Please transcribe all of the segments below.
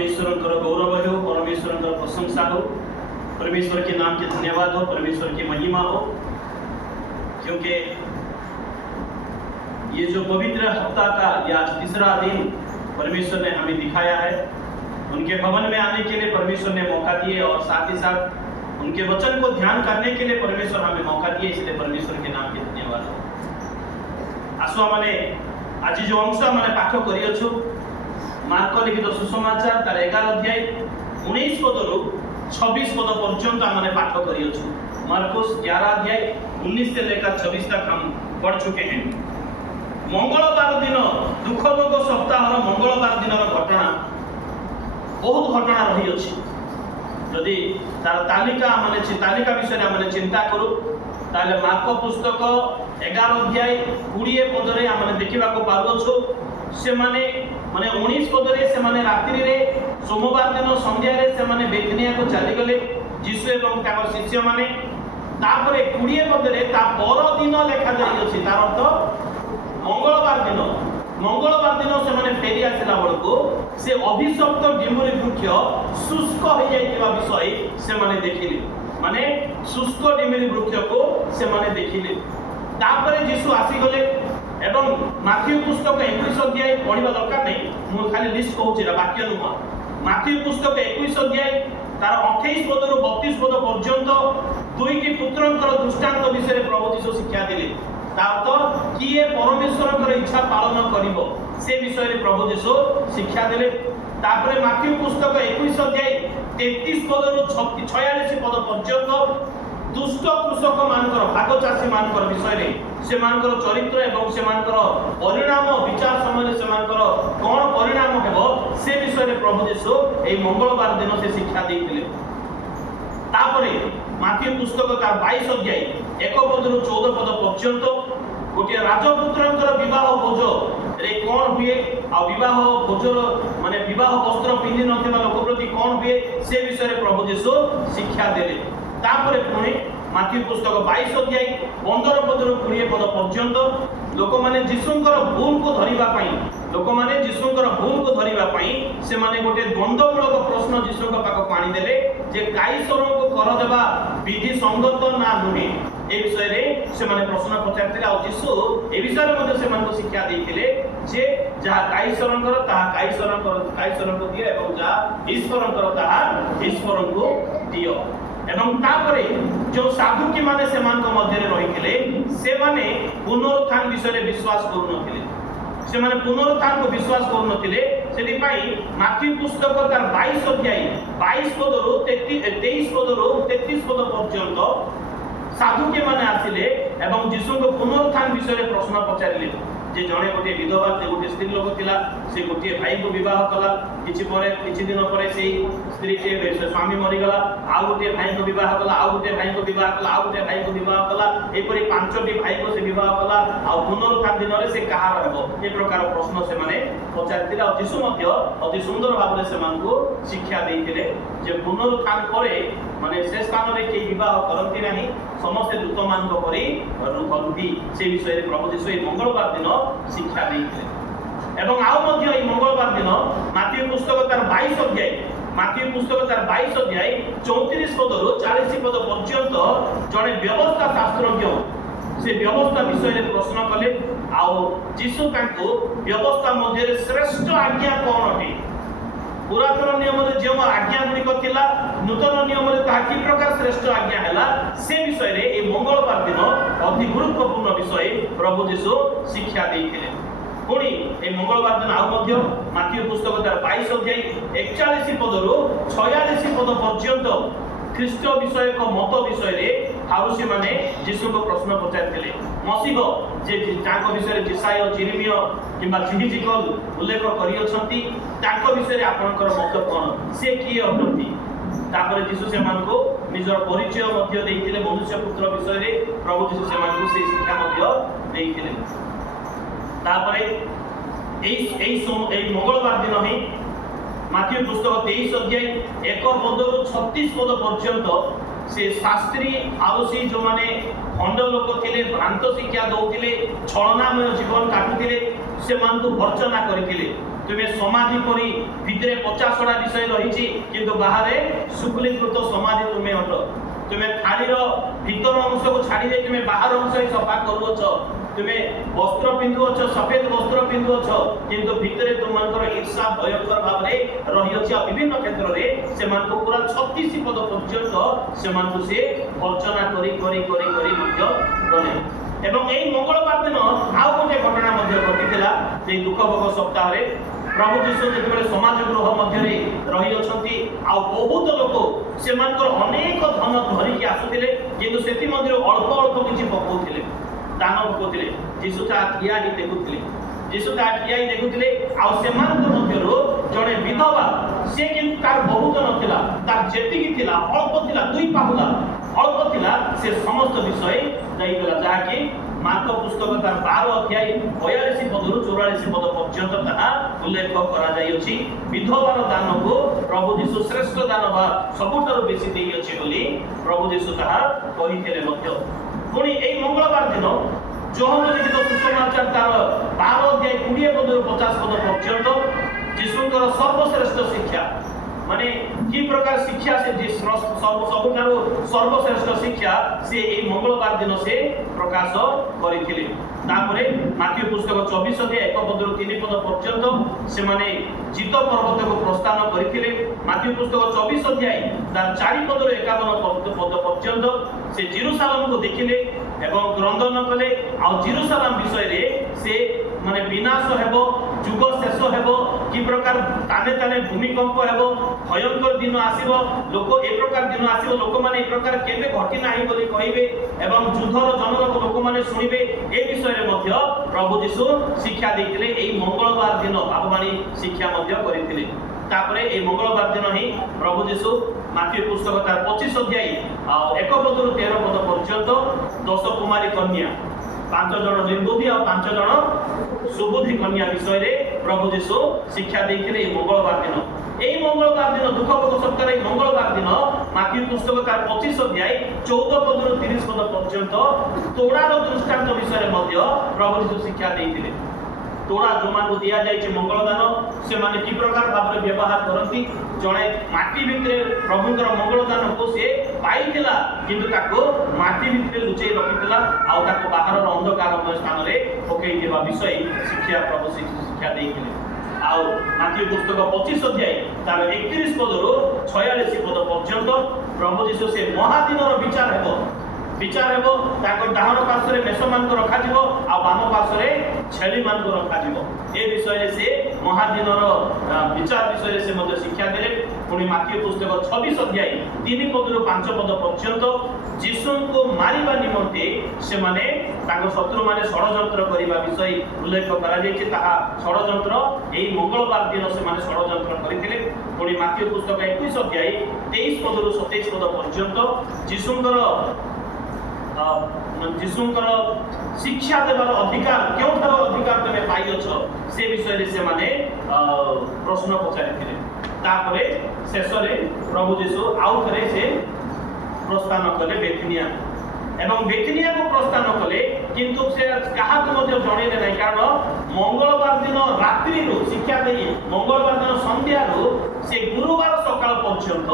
परमेश्वर गौरव हो, परमेश्वर प्रशंसा हो, परमेश्वर के नाम के धन्यवाद हो, परमेश्वर की महिमा हो। क्योंकि ये जो पवित्र हफ्ता का ये आज तीसरा दिन परमेश्वर ने हमें दिखाया है। उनके भवन में आने के लिए परमेश्वर ने मौका दिए और साथ ही साथ उनके वचन को ध्यान करने के लिए परमेश्वर हमें मौका दिए, इसलिए परमेश्वर के नाम के धन्यवाद हो। आसो मैंने आज जो अंश मैंने पाठ करियो मार्क लिखित सुसमाचार तार 11 अध्याय 19 पदरु 26 पद पर्यंत मैंने पाठ करियो। मार्कुस 11 अध्याय 19 से लेकर 26 तक हम पढ़ चुके हैं। मंगलवार दिन दुखभोग सप्ताह मंगलवार दिन घटना बहुत घटना रही अच्छी। जदि तार तालिका माने तालिका विषय में चिंता करूँ ताले मार्क पुस्तक 11 अध्याय 20 पदरे आम देखा पार्छु से माने 19 पदरे से माने रात्रि रे सोमवार दिन संध्या रे से माने बेथनिया को चली गले यीशु एवं ताकर शिष्य माने। तापरे 20 पदरे ता पर दिन लेखा जाई अछि, तार अर्थ मंगलवार दिन से माने फेरी आसिला बेलको से अभिशप्त डिमुरी वृक्ष शुष्क हो जाइतिबा विषय से माने देखिले, माने शुष्क डिमुरी वृक्ष को से माने देखिले। तापरे यीशु आसी गले एवं माथ्यू पुस्तक 21 अध्याय पढ़िबा दरकार नहीं, मु खाली लिस्ट कहूची वाक्य नुह। माथ्यू पुस्तक 21 अध्याय तार 28 पदरु 32 पद पर्यंत दुईटी पुत्रंकर दृष्टांत विषय प्रभु यीशु शिक्षा दिले। तार्थ किए परमेश्वर इच्छा पालन करिवो से विषय प्रभु यीशु शिक्षा दिले। तापरे माथ्यू पुस्तक 21 अध्याय 33 पदरु 46 पद पर्यंत दुष्ट कृषक मानकर भाग चाषी मानकर विषय से मानकर चरित्र एवं से मानकर परिणाम विचार समय से मानकर कौन परिणाम हेबो से विषय प्रभु यीशु ए मंगलवार दिन से शिक्षा देइतिले। तापरे माथ्यू पुस्तक का 22 अध्याय 1 पदरु 14 पद पर्यंत गोटे राजपुत्रंकर विवाह भोज रे कौन हुए आ विवाह भोजर माने विवाह वस्त्र पिंधि नथिबा लोक प्रति कौन हुए से विषय प्रभु यीशु शिक्षा देले। तापरे पुणी माथ्यू पुस्तक 22 अध्याय 15 पदरु 20 पद पर्यंत लोक माने यीशुंकर भूल को धरिबा पई लोक माने यीशुंकर भूल को धरिबा पई से माने गोटे द्वंद्वमूलक प्रश्न यीशुंक पाक पानी देले जे काईसर को कर देबा विधि संगत ना नुहे ए विषय रे से माने प्रश्न पचारथिले आ यीशु ए विषय रे मध्ये से मानको शिक्षा देइथिले जे जहा काईसरंकर ताहा काईसरंकर को दियो एवं जहा ईश्वरंकर ताहा ईश्वरन को दियो। एवं तापरे जो साधुकी माने से मान को मध्य रहिथिले से माने पुनरुत्थान विषय रे विश्वास करू नथिले, से माने पुनरुत्थान को विश्वास करू नथिले। सेति पई माथ्यू पुस्तक तार 22 अध्याय 22 पदरु 23 पदरु 33 पद पर्यंत साधुके माने आसिले एवं यीशु को पुनरुत्थान विषय रे प्रश्न पचारिले जे जणे गोटे विधवा गोटे स्त्री लोक थिला से गोटे भाई को विवाह कला किछि दिन परे से स्त्री के स्वामी मरि गला आ गोटे भाई को विवाह कला आ गोटे भाई को विवाह कला आ गोटे भाई को विवाह कला एपरि पांचटी भाई को से विवाह कला आ पुनरुत्थान दिन रे से कहा रहबो ए प्रकार प्रश्न से माने पचारथिला। यीशु मध्य अति सुंदर भाव से मानको शिक्षा देइथिले जे पुनरुत्थान परे माने से स्थान रे के विवाह करंती नाही, समस्त दूत मान को परि रुहंती से विषय रे प्रभु यीशु मंगलवार दिन शिक्षा देइथिले। एवं आउ मध्य ए मंगलवार दिन माथ्यू पुस्तक तार 22 अध्याय 34 पदरु 40 पद पर्यंत जने व्यवस्था शास्त्रज्ञ से व्यवस्था विषय रे प्रश्न कले आउ यीशु तांको व्यवस्था मध्य रे श्रेष्ठ आज्ञा कोन अटे। पुरातन नियम रे जो आज्ञा गुड़िक थिला नूतन नियम रे ता कि प्रकार श्रेष्ठ आज्ञा हैला से विषय रे ए मंगलवार दिन अति गुरुत्वपूर्ण विषय प्रभु यीशु शिक्षा देइथिले। पुणी ए मंगलवार दिन आउ मध्य माथ्यू पुस्तक तार 22 अध्याय 41 पदरु 46 पद पर्यंत ख्रीष्ट विषय को मत विषय रे फारूसी माने यीशु को प्रश्न पचारथिले। मसीह जे ताको विषय रे जिसाय जिरिमिया किबा जिहिजिकल उल्लेख करि अछंती ताको विषय रे आपनकर मत कोन से की अटंती। तापर यीशु से मानको निजर परिचय मध्य देइथिले, मनुष्य पुत्र विषय रे प्रभु यीशु से मानको से शिक्षा मध्य देइथिले। तापरे एई मंगलवार दिन ही माथ्यू पुस्तक 23 अध्याय 1 पदरु 36 पद पर्यंत से शास्त्री आरोसी जो माने खंड लोक थिले भ्रांत शिक्षा दउथिले छलनामय जीवन काटुथिले ସେମାନଙ୍କୁ ଭର୍ଚ୍ଚନା କରିଥିଲେ। ତୁମେ ସମାଧି କରି ଭିତରେ 50ଟା ବିଷୟ ରହିଛି କିନ୍ତୁ ବାହାରେ ଶୁକ୍ଳୀକୃତ ସମାଧି ତୁମେ ଅଟ। ତୁମେ ଥାଳିର ଭିତର ଅଂଶକୁ ଛାଡ଼ି ଦେଇ ତୁମେ ବାହାର ଅଂଶ ସଫା କରୁଅଛ। ତୁମେ ବସ୍ତ୍ର ପିନ୍ଧୁଅଛ, ସଫେଦ ବସ୍ତ୍ର ପିନ୍ଧୁଅଛ, କିନ୍ତୁ ଭିତରେ ତୁମଙ୍କର ଈର୍ଷା ଭୟଙ୍କର ଭାବରେ ରହିଅଛି। ଆଉ ବିଭିନ୍ନ କ୍ଷେତ୍ରରେ ସେମାନଙ୍କୁ ପୁରା 36 ପଦ ପର୍ଯ୍ୟନ୍ତ ସେମାନଙ୍କୁ ସେ ଭର୍ଚ୍ଚନା କରି କରି କରି କରି ମଧ୍ୟ ଗଲେ। ଏବଂ এই ମଙ୍ଗଳବାର ଦିନ ଆଉ ଗୋଟେ ଘଟଣା ମଧ୍ୟ ଘଟିଥିଲା। ସେଇ ଦୁଃଖ ଭୋଗ ସପ୍ତାହରେ ପ୍ରଭୁ ଯୀଶୁ ଯେତେବେଳେ ସମାଜ ଗୃହ ମଧ୍ୟରେ ରହିଅଛନ୍ତି ଆଉ ବହୁତ ଲୋକ ସେମାନଙ୍କର ଅନେକ ଧନ ଧରିକି ଆସୁଥିଲେ, କିନ୍ତୁ ସେଥିମଧ୍ୟରୁ ଅଳ୍ପ ଅଳ୍ପ କିଛି ପକାଉଥିଲେ, ଦାନ ପକାଉଥିଲେ। ଯୀଶୁ ତାହା ଠିଆ ହେଇ ଦେଖୁଥିଲେ। ଯୀଶୁ ତାହା ଠିଆ ହେଇ ଦେଖୁଥିଲେ। ଆଉ ସେମାନଙ୍କ ମଧ୍ୟରୁ ଜଣେ ବିଧବା, ସେ କିନ୍ତୁ ତାର ବହୁତ ନଥିଲା, ତାର ଯେତିକି ଥିଲା ଅଳ୍ପ ଥିଲା, 2 ପାହୁଲା ଅଳ୍ପ ଥିଲା, ସେ ସମସ୍ତ ବିଷୟ ଦେଇଦେଲା, ଯାହାକି ମାର୍କ ପୁସ୍ତକ ତାର 12 ଅଧ୍ୟାୟ 42 ପଦରୁ 44 ପଦ ପର୍ଯ୍ୟନ୍ତ ତାହା ଉଲ୍ଲେଖ କରାଯାଇଅଛି। ବିଧବାର ଦାନକୁ ପ୍ରଭୁ ଯୀଶୁ ଶ୍ରେଷ୍ଠ ଦାନ ବା ସବୁଠାରୁ ବେଶୀ ଦେଇଅଛି ବୋଲି ପ୍ରଭୁ ଯୀଶୁ ତାହା କହିଥିଲେ ମଧ୍ୟ। ପୁଣି এই ମଙ୍ଗଳବାର ଦିନ ଯୋହନ ଲିଖିତ ସୁସମାଚାର ତାର 12 ଅଧ୍ୟାୟ 20 ପଦରୁ 50 ପଦ ପର୍ଯ୍ୟନ୍ତ ଯୀଶୁଙ୍କର ସର୍ବଶ୍ରେଷ୍ଠ ଶିକ୍ଷା, ମାନେ কি প্রকার শিক্ষা সে ସବୁଠାରୁ ସର୍ବଶ୍ରେଷ୍ଠ ଶିକ୍ଷା ସେ এই ମଙ୍ଗଳବାର ଦିନ ସେ ପ୍ରକାଶ କରିଥିଲେ। ତାପରେ ମାଥିଉ ପୁସ୍ତକ 24 ଅଧ୍ୟାୟ 1 ପଦରୁ 3 ପଦ ପର୍ଯ୍ୟନ୍ତ ସେମାନେ ଜିତ ପର୍ବତକୁ ପ୍ରସ୍ଥାନ କରିଥିଲେ। ମାଥିଉ ପୁସ୍ତକ 24 ଅଧ୍ୟାୟ ତାର 4 ପଦରୁ 51 ପଦ ପର୍ଯ୍ୟନ୍ତ ସେ ଜେରୁସାଲେମକୁ ଦେଖିଲେ ଏବଂ କ୍ରନ୍ଦନ କଲେ। ଆଉ ଜେରୁସାଲେମ ବିଷୟରେ ସେ মানে বিনাশ হেব, যুগ শেষ হেব, কি প্রকার তানে তানে ভূমিকম্প হেব, ভয়ঙ্কর দিন আসিব, লোক এ প্রকার দিন আসিব, লোক মানে এ প্রকার কেবে ঘটি নাই বলি কইবে এবং যুদ্ধর জনক লোক মানে শুনিবে। এই বিষয়ে মধ্য প্রভু যীশু শিক্ষা দিয়েছিলে। এই মঙ্গলবার দিন বাবুমানি শিক্ষা মধ্য করেছিলেন। তারপরে এই মঙ্গলবার দিন হি প্রভু যীশু মাথিউ পুস্তক তার 25 অধ্যায় 1 পদରୁ 13 পদ পর্যন্ত 10 কুমারী কন্যা, 5 জন নির্বুদ্ধি আর 5 জন সুবুদ্ধি কন্যা বিষয়ে প্রভু যীশু শিক্ষা দিয়েছিলেন এই মঙ্গলবার দিন। এই মঙ্গলবার দিন দুঃখ ভোগ সপ্তাহের এই মঙ্গলবার দিন মাথিউ পুস্তক তার 25 অধ্যায় 14 পদରୁ 30 পদ পর্যন্ত তোড়ার দৃষ্টান্ত বিষয়ে মধ্য প্রভু যীশু শিক্ষা দিয়েছিলেন। তোড়া যোମାନଙ୍କୁ ଦିଆଯାଇଛି ମଙ୍ଗଳଦାନ, ସେମାନେ କି ପ୍ରକାର ଭାବରେ ବ୍ୟବହାର କରନ୍ତି। ଜଣେ ମାଟି ଭିତରେ ପ୍ରଭୁଙ୍କର ମଙ୍ଗଳଦାନକୁ ସେ ପାଇଥିଲା, କିନ୍ତୁ ତାକୁ ମାଟି ଭିତରେ ଲୁଚେଇ ରଖିଥିଲା ଆଉ ତାକୁ ବାହାରର ଅନ୍ଧକାରମୟ ସ୍ଥାନରେ ପକେଇ ଦେବା ବିଷୟ ଶିକ୍ଷା ପ୍ରଭୁ ଶିକ୍ଷା ଦେଇଥିଲେ। ଆଉ ମାଥିଉ ପୁସ୍ତକ 25 ଅଧ୍ୟାୟ ତାର 31 ପଦରୁ 46 ପଦ ପର୍ଯ୍ୟନ୍ତ ପ୍ରଭୁ ଯୀଶୁ ସେ ମହାଦିନର ବିଚାର ହେବ, ତାଙ୍କ ଡାହାଣ ପାର୍ଶ୍ୱରେ ମେଷମାନଙ୍କୁ ରଖାଯିବ ଆଉ ବାମ ପାର୍ଶ୍ୱରେ ଛେଳିମାନଙ୍କୁ ରଖାଯିବ। ଏ ବିଷୟରେ ସେ ମହାଦିନର ବିଚାର ବିଷୟରେ ସେ ମଧ୍ୟ ଶିକ୍ଷା ଦେଲେ। ପୁଣି ମାଥିଉ ପୁସ୍ତକ 26 ଅଧ୍ୟାୟ 3 ପଦରୁ 5 ପଦ ପର୍ଯ୍ୟନ୍ତ ଯୀଶୁଙ୍କୁ ମାରିବା ନିମନ୍ତେ ସେମାନେ ତାଙ୍କ ଶତ୍ରୁମାନେ ଷଡ଼ଯନ୍ତ୍ର କରିବା ବିଷୟ ଉଲ୍ଲେଖ କରାଯାଇଛି। ତାହା ଷଡ଼ଯନ୍ତ୍ର ଏହି ମଙ୍ଗଳବାର ଦିନ ସେମାନେ ଷଡ଼ଯନ୍ତ୍ର କରିଥିଲେ। ପୁଣି ମାଥିଉ ପୁସ୍ତକ 21 ଅଧ୍ୟାୟ 23 ପଦରୁ 27 ପଦ ପର୍ଯ୍ୟନ୍ତ ଯୀଶୁଙ୍କର ଶିକ୍ଷା ଦେବାର ଅଧିକାର କେଉଁଠାରୁ ଅଧିକାର ତମେ ପାଇଅଛ ସେ ବିଷୟରେ ସେମାନେ ପ୍ରଶ୍ନ ପଚାରିଥିଲେ। ତାପରେ ଶେଷରେ ପ୍ରଭୁ ଯୀଶୁ ଆଉ ଥରେ ସେ ପ୍ରସ୍ଥାନ କଲେ ବେଥନିଆ ଏବଂ ବେଥନିଆକୁ ପ୍ରସ୍ଥାନ କଲେ, କିନ୍ତୁ ସେ କାହାକୁ ମଧ୍ୟ ଜଣେଇଲେ ନାହିଁ, କାରଣ ମଙ୍ଗଳବାର ଦିନ ରାତ୍ରିରୁ ଶିକ୍ଷା ଦେଇ ମଙ୍ଗଳବାର ଦିନ ସନ୍ଧ୍ୟାରୁ ସେ ଗୁରୁବାର ସକାଳ ପର୍ଯ୍ୟନ୍ତ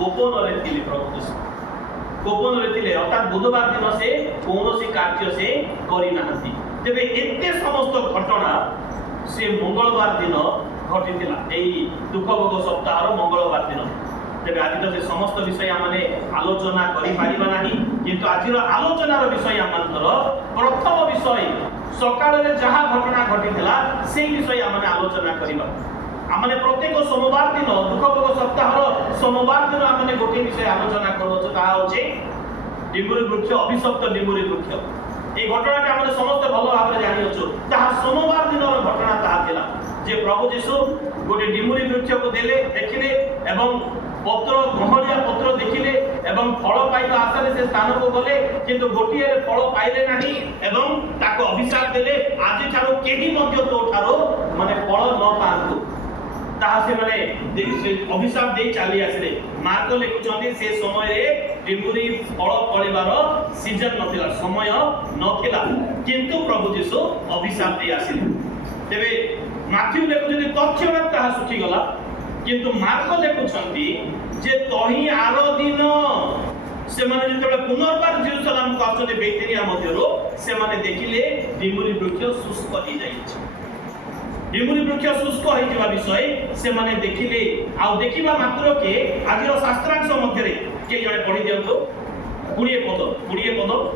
ଗୋପନରେ ଥିଲେ। ପ୍ରଭୁ ଯୀଶୁ গোপନରେ ଥିଲେ, অর্থাৎ বুধবার দিন সে কৌশি কার্য সে করি নাহান্তি। তেবে এতে সমস্ত ঘটনা সে মঙ্গলবার দিন ঘটিଥିଲା, এই দুঃখ ভোগ সপ্তাহর মঙ্গলবার দিন। তেবে আজ তো সে সমস্ত বিষয় আমি আলোচনা করি পারিবা নাহি, কিন্তু আজির আলোচনার বিষয় আমাদের প্রথম বিষয় সকালে যাহা ঘটনা ঘটিଥିଲା সেই বিষয় আমি আলোচনা করিবা। ଆମେ ପ୍ରତ୍ୟେକ ସୋମବାର ଦିନ ଦୁଃଖ ଭୋଗ ସପ୍ତାହର ସୋମବାର ଦିନ ଆମେ ଗୋଟିଏ ବିଷୟ ଆଲୋଚନା କରୁଛୁ, ତାହା ହେଉଛି ଡିମ୍ବୁରି ବୃକ୍ଷ, ଅଭିଶପ୍ତ ଡିମ୍ବୁରି ବୃକ୍ଷ। এই ঘটনাটা আমরা সমস্ত ভালো ভাবে জানিଅଛୁ। তাহা সোমবার দিনর ঘটনা তাহা ଥିଲା যে প্রভু যীশু গোটে ডিমুরি বৃক্ষକୁ দেলে দেখিলে এবং পত্র গহলিয়া পত্র দেখিলে এবং ফল পাইবা আশারে সে স্থানକୁ গলে, কিন্তু গোটিয়ে ফল পাইলে ନାହିଁ এবং তাকে অভিশাপ দেলে আজি ଠାରୁ କେହି ମଧ୍ୟ ତୋ ଠାରୁ ମାନେ ଫଳ ନ ପାଆନ୍ତୁ। ତାହା ସେମାନେ ଅଭିଶାପ ଦେଇ ଚାଲି ଆସିଲେ। ମାର୍କ ଲେଖୁଛନ୍ତି ସେ ସମୟରେ ଡିମ୍ବୁରି ଫଳ ଫଳିବାର ସିଜନ ନଥିଲା, ସମୟ ନଥିଲା, କିନ୍ତୁ ପ୍ରଭୁ ଯୀଶୁ ଅଭିଶାପ ଦେଇ ଆସିଲେ। तेबे माथ्यू लेखुछन्ति तथ्यवाद ताहा सुखी गला किंतु मार्क लेखुछन्ति जे तही आरो दिन से माने जेतबे पुनर्बार जेरुसलेम को आछन्ति बेतेनिया मध्यरो से माने देखिले डिमुरी वृक्ष शुष्क हो जाइछ डिमुरी वृक्ष शुष्क हो जिवा विषय से माने देखिले आ देखिबा मात्र के आजिर शास्त्रांश मध्यरे के जणे पढि दियंतो 20 पद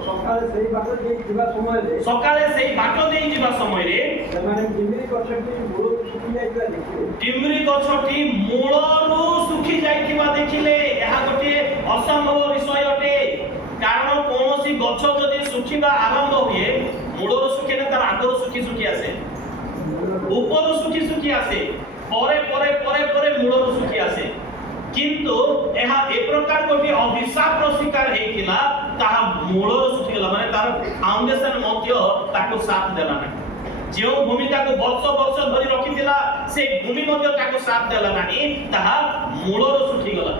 सकाळे सेही बाटो देई जिबा समय रे सकाळे सेही बाटो देई जिबा समय रे ସେମାନେ डिमुरी गछटी मूळ सुखी जाइला देखिले डिमुरी गछटी मूळरू सुखी जाइतिबा देखिले एहा गोटे असंभव विषय अटे कारण कोनोसी गछ जदि सुखिबा आरंभ हुए मूळरू सुखी ना तार आगरू सुखी आसे ऊपरू सुखी आसे परे परे परे परे मूळरू सुखी आसे किंतु एहा ए प्रकार गोटे अभिशाप रो शिकार हेतिला ताहा मूळरू सुखी गला माने तार फाउंडेशन मध्य ताको साथ देला ना जो भूमि ताको वर्ष वर्ष धरि रखितिला से भूमि मध्य ताको साथ देला नाही ताहा मूळरू सुखी गला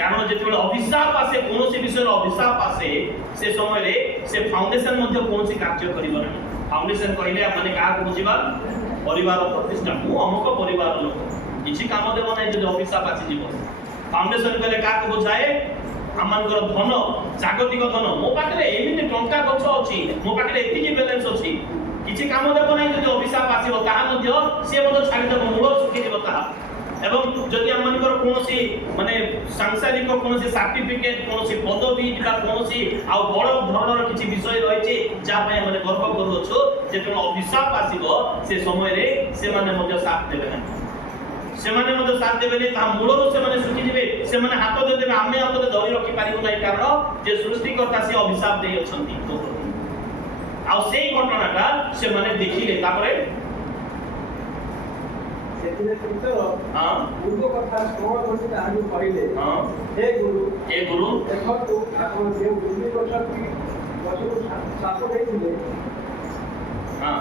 कारण जेतबेले अभिशाप आसे कोनोसी विषय अभिशाप आसे से समय रे से फाउंडेशन मध्य कोनोसी कार्य करिबो नाही फाउंडेशन कहले माने का को बुझिबा परिवार प्रतिष्ठा मु अमुक परिवार लोक किछि काम देबो नै जे अभिशाप आसी जीवो फाउंडेशन कहले का को बुझाए आमानकर धन जागतिक धन मो पाखरे एमिति टंका गछ अछि मो पाखरे एतिकी बैलेंस अछि किछि काम देबो नै जे अभिशाप आसीबो ताहा मध्य से मध्य छाडी देबो मूल सुखी देबो ताहा एवं जदि आमानकर कोनोसी माने सांसारिक कोनोसी सर्टिफिकेट कोनोसी पदवी बा कोनोसी आ बड़ धरणर किछि विषय रहिछि जा पय माने गर्व करूछु जे अभिशाप आसीबो से समय रे से माने मध्य साथ देबे ना से माने मध्य साथ देबे नै ता मूलरो से माने सुखी जिवे से माने हाथ दे देबे आमे हाथ दे धरि रखि पारिबो नै कारण जे सृष्टिकर्ता से अभिशाप देइ अछंती तो आ सेई घटनाटा से माने देखिले तापरे सेतिले पितर हां पूर्व कथा श्रवण करते आगु कहिले हां हे गुरु देखंतु आपण जे डिमुरी गछटी गछको साथ देइले हां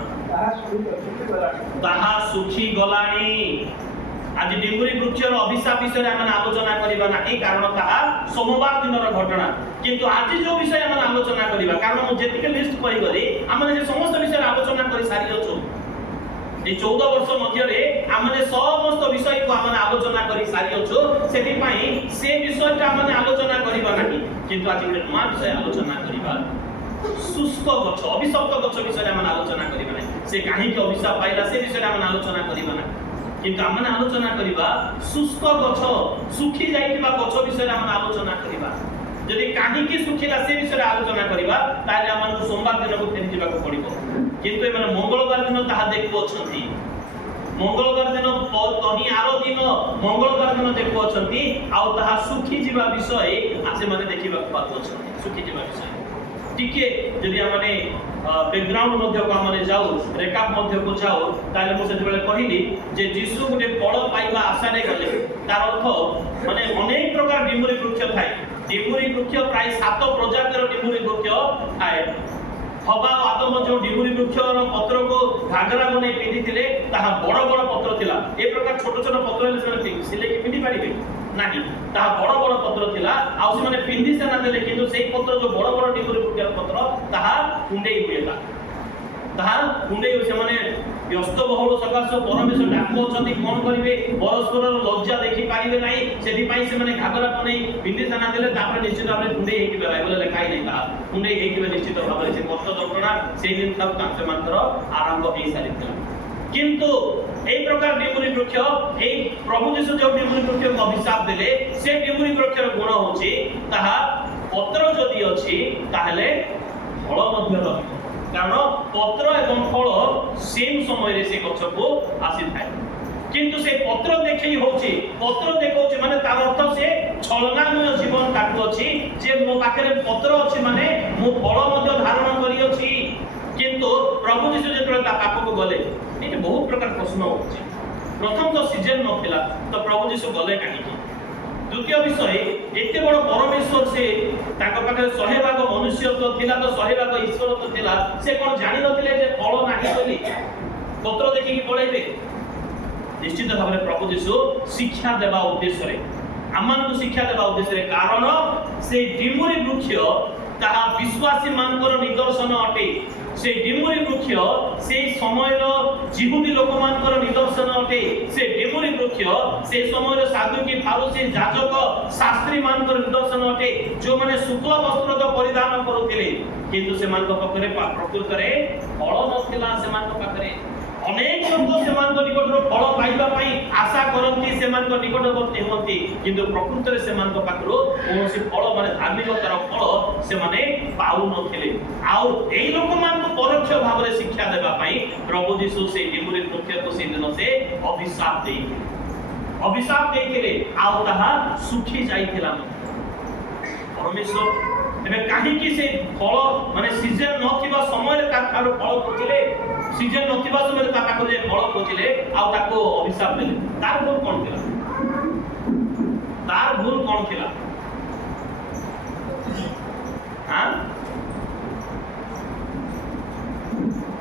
ताहा सुखी गलानी आज डिमुरी वृक्षर अभिशाप विषय आम आलोचना करबा नाही कारण ताहा सोमवार दिनर घटना किंतु आज जो विषय आम आलोचना करबा कारण मु जेतिके लिस्ट कहि गली आमने जे समस्त विषय आलोचना करि सारी अछु ए 14 वर्ष मध्य रे आमने समस्त विषय को आमने आलोचना करि सारी अछु सेति पई से विषय का आमने आलोचना करबा नाही किंतु आज एक नया विषय आलोचना करबा शुष्क गछ अभिशप्त गछ विषय आमने आलोचना करबा नाही से काहे के अभिशाप पाइला से विषय आमने आलोचना करबा नाही किंतु आमने आलोचना करबा शुष्क गछ सुखी जाइतिबा गछ विषय आमने आलोचना करबा जदि काहे के सुखिला से विषय आलोचना करबा ताले आमन सोमवार दिन को फेरि जिबा को पड़िबो किंतु एमाने मंगलवार दिन ताहा देखबो छथि मंगलवार दिन तही आरो दिन मंगलवार दिन देखबो छथि आ ताहा सुखी जिबा विषय आसे माने देखिबा को पातो छथि सुखी जिबा विषय टिके जदि आमने बैकग्राउंड मध्य को आमने जाऊ रेकअप मध्य को जाऊ ताले मु सेते बेले कहिली जे जीसु गुटे फल पाइबा आशा नै गले तार अर्थ माने अनेक प्रकार डिमुरी वृक्ष थाए डिमुरी वृक्ष प्राय 7 प्रजातिर डिमुरी वृक्ष थाए हवा आदम जो डिमुरी वृक्षर पत्र को घाघरा बने पिंधिथिले ताहा बड़ बड़ पत्र थिला ए प्रकार छोट छोट पत्र ले से सिले के पिंधि पारिबे नाही ताहा बड़ बड़ पत्र थिला आ से माने पिंधि से ना देले किंतु सेई पत्र जो बड़ बड़ डिमुरी वृक्षर पत्र ताहा कुंडेई हुएला ताहा कुंडेई से माने व्यस्त बहुल सकाश परमेश्वर डाको छथि कोन करिवे परस्पर लज्जा देखि पारिबे नाही सेति पई से माने घाघरा बने पिंधि से ना देले तापर निश्चित भाबरे कुंडेई हेकि बाइबल लेखाई नै ताहा कुंडेई हेकि निश्चित भाबरे से कष्ट जंत्रणा सेई दिन तक कांसे मात्र आरंभ होई सारितला किंतु এই প্রকার ডিমুরি বৃক্ষ এই প্রভু যিশু যে ডিমুরি বৃক্ষকে অভিশাপ দেলে সে ডিমুরি বৃক্ষের গুণ হচ্ছে তাহা পত্র যদি আছে তাহলে ফল মধ্য রহিব কারণ পত্র এবং ফল সেম সময়ে সে গছকু আসি থাকে কিন্তু সে পত্র দেখেই হচ্ছে পত্র দেখাউছে মানে তার অর্থ সে ছলনাময় জীবন কাটুছি যে মো পাখরে পত্র আছে মানে মো ফল মধ্য ধারণ করিଅছি किंतु प्रभु जीशु जेतले ता पाप को गले एते बहुत प्रकार प्रश्न होछि प्रथम तो सीजन नथिला तो प्रभु जीशु गले काहे की द्वितीय विषय एते बड़ परमेश्वर से ताको पाखे 100 भाग मनुष्यत्व थिला तो 100 भाग ईश्वरत्व थिला से कोन जानि नथिले जे फल नाही बोली पत्र देखि की पळैबे निश्चित भाबरे प्रभु जीशु शिक्षा देबा उद्देश्य रे आमान को शिक्षा देबा उद्देश्य रे कारण से डिमुरी वृक्ष ତାହା ବିଶ୍ୱାସୀ ମାନଙ୍କର ନିଦର୍ଶନ ଅଟେ। ସେ ଡିମୁରି ବୃକ୍ଷ ସେଇ ସମୟର ଜିହୁଦୀ ଲୋକମାନଙ୍କର ନିଦର୍ଶନ ଅଟେ। ସେ ଡିମୁରି ବୃକ୍ଷ ସେଇ ସମୟର ସାଧୁକୀ ଫାରୁସୀ ଯାଜକ ଶାସ୍ତ୍ରୀ ମାନଙ୍କର ନିଦର୍ଶନ ଅଟେ, ଯେଉଁମାନେ ଶୁକ୍ଳ ବସ୍ତ୍ର ପରିଧାନ କରୁଥିଲେ କିନ୍ତୁ ସେମାନଙ୍କ ପାଖରେ ପ୍ରକୃତରେ ଫଳ ନଥିଲା। ସେମାନଙ୍କ ପାଖରେ ଅନେକ ଲୋକ ସେମାନଙ୍କ ନିକଟରୁ ଫଳ ପାଇବା ପାଇଁ ଆଶା କରନ୍ତି, ସେମାନଙ୍କ ନିକଟବର୍ତ୍ତୀ ହୁଅନ୍ତି, କିନ୍ତୁ ପ୍ରକୃତରେ ସେମାନଙ୍କ ପାଖରୁ କୌଣସି ଫଳ ମାନେ ଧାର୍ମିକତାର ଫଳ ସେମାନେ ପାଉନଥିଲେ। ଆଉ ଏଇ ଲୋକମାନଙ୍କୁ ପରୋକ୍ଷ ଭାବରେ ଶିକ୍ଷା ଦେବା ପାଇଁ ପ୍ରଭୁ ଯୀଶୁ ସେଇ ଡିମୁରି ବୃକ୍ଷକୁ ସେଦିନ ସେ ଅଭିଶାପ ଦେଇଥିଲେ ଆଉ ତାହା ଶୁଖି ଯାଇଥିଲା। ପରମେଶ୍ୱର ଏବେ କାହିଁକି ସେ ଫଳ ମାନେ ସିଜନ ନଥିବା ସମୟରେ ତାଠାରୁ ଫଳ ଖୋଜିଲେ, ସିଜନ ନଥିବା ସମୟରେ ତା ପାଖରେ ଫଳ ଖୋଜିଲେ ଆଉ ତାକୁ ଅଭିଶାପ ଦେଲେ? ତାର ଭୁଲ କଣ ଥିଲା? ତାର ଭୁଲ କଣ ଥିଲା?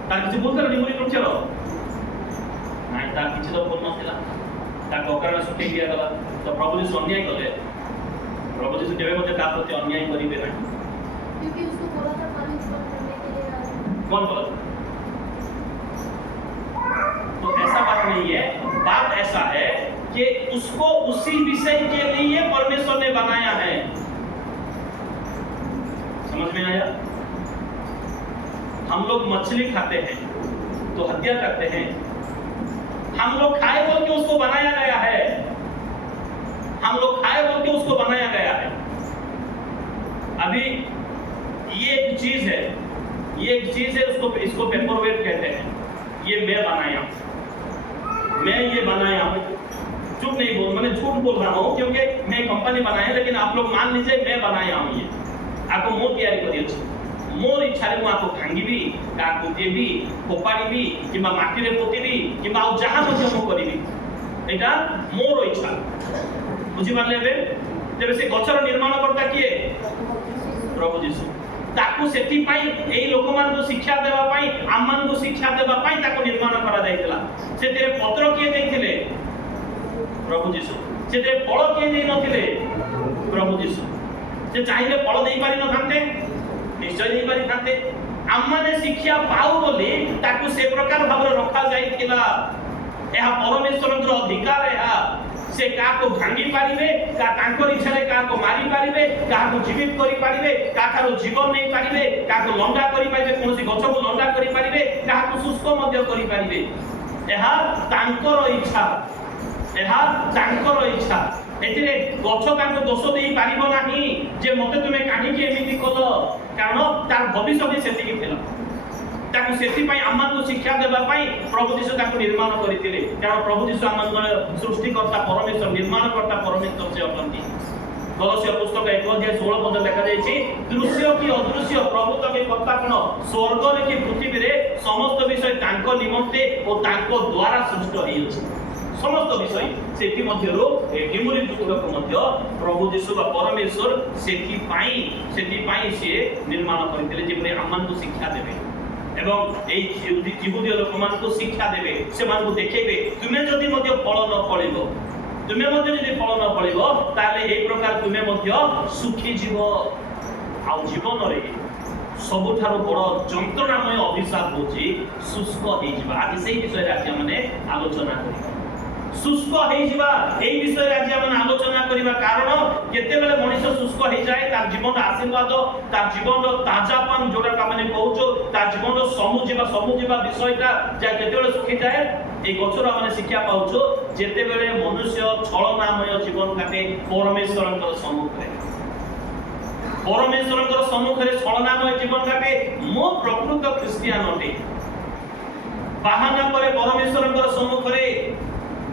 ତାର କିଛି ଭୁଲ ଥିଲା ଡିମୁରି ବୃକ୍ଷର? ନାଇଁ, ତାର କିଛି ତ ଭୁଲ ନଥିଲା। ତାକୁ ଅକାରଣ ଶୁଖେଇ ଦିଆଗଲା। ତ ପ୍ରଭୁ ଯୀଶୁ ଅନ୍ୟାୟ କଲେ? प्रभु यीशु केवे मते ता प्रति अन्याय करिबे नहीं, क्योंकि उसको बोला था मालिक को करने के लिए। कौन बोला? तो ऐसा बात नहीं है। बात ऐसा है कि उसको उसी विषय के लिए परमेश्वर ने बनाया है। समझ में आया? हम लोग मछली खाते हैं तो हत्या करते हैं, हम लोग खाए बोल के उसको बनाया गया है, हम लोग खाए बोल के उसको बनाया गया है। अभी ये एक चीज है, उसको इसको पेपरवेट कहते हैं। ये मैं बनाया हूं, मैं ये बनाया हूं। चुप नहीं बोल, मैंने झूठ बोल रहा हूं क्योंकि मैं कंपनी बनाया, लेकिन आप लोग मान लीजिए मैं बनाया हूं। ये आपको मो तैयारी करी अछि, मोर इच्छा रे आपको भांगिबी, काकु देबी, फोपाड़ीबी किबा माटी रे पोतीबी किबा आ जहां मध्य मो करिबी, एटा मोर इच्छा। बुझी पारले? तेरे से गछर निर्माण करता किए? प्रभु यीशु। ताकू सेति पाई एई लोकमान को शिक्षा देबा पाई, आमान को शिक्षा देबा पाई ताकू निर्माण करा जायतिला। से तेरे पत्र किए देथिले? प्रभु यीशु। से तेरे फल किए देई नथिले? प्रभु यीशु। से चाहिले फल देई पारि न थांते? निश्चय देई पारि थांते। आमाने शिक्षा पाऊ बोली ताकू से प्रकार भाବରେ रखा जायतिला। एहा परमेश्वरଙ୍କର अधिकार है। से काको भांगी पारिबे, का तांकर इच्छा रे काको मारी पारिबे, काको जीवित करि पारिबे, काठारो जीवन नै पारिबे, काको लंडा करि पारिबे, कोनसी गछको लंडा करि पारिबे, काको शुष्क मध्य करि पारिबे। एहा तांकर इच्छा, एहा तांकर इच्छा। एथिरे गछ तांको दोष देई पारिबो नाही जे मते तुमे काहे के एमिति कलो, कारण तार भविष्य सेति थिला। ताकू सेति पई आमान को शिक्षा देबा पई प्रभु यीशु ताकू निर्माण करितिले। कारण प्रभु यीशु आमान सृष्टिकर्ता परमेश्वर, निर्माणकर्ता परमेश्वर से अटंती। कलसीय पुस्तक 1:16 पद लिखा जायछि, दृश्य की अदृश्य प्रभुत्व के कर्ता कोन, स्वर्ग रे की पृथ्वी रे समस्त विषय तांको निमंते ओ तांको द्वारा सृष्ट होइछि। समस्त विषय सेति मध्यरो ए डिमुरी वृक्ष को मध्य प्रभु यीशु बा परमेश्वर सेति पाई से निर्माण करितिले, जे आमान को शिक्षा देबे এবং এই জিহুদীয় লোকମାନଙ୍କୁ শিক্ষা দেবে, সেମାନଙ୍କୁ দেখেবে তুমি যদি মধ্যে ফল ন ফলিব, তুমি মধ্যে যদি ফল ন ফলিব তাহলে এই প্রকার তুমি মধ্যে সুখী জীব। ଆଉ ଜୀବନରେ ସବୁଠାରୁ ବଡ଼ ଯନ୍ତ୍ରଣାମୟ ଅଭିଶାପ ହେଉଛି ଶୁଷ୍କ ହେଇଯିବା। ଆଜି ସେଇ ବିଷୟରେ ଆଜି ଆମେ ଆଲୋଚନା କରିବା। शुष्क ହେଇଯିବା এই বিষয়ে আজ আমরা আলোচনা করিবা। কারণ কেতেবেলে মଣିষ শুষ্ক হয়ে যায়, তার জীবন আশীর্বাদ, তার জীবন তাজাপন जोड़ा মানে কହୁছো, তার জীবন সমুজিবা বিষয়টা যা কেতেবেলে শুকি যায়। এই গছর আমরা শিক্ষা পাউছো যেতেবেলে মনুষ্য ছলনাময় জীবন কাটে পরমেশ্বরଙ୍କର সম্মুখରେ ছলনাময় জীবন কাটে। মো প্রকৃত খ্রিস্টিয়ান অটে, বাহানা করে পরমেশ্বরଙ୍କର সম্মুখରେ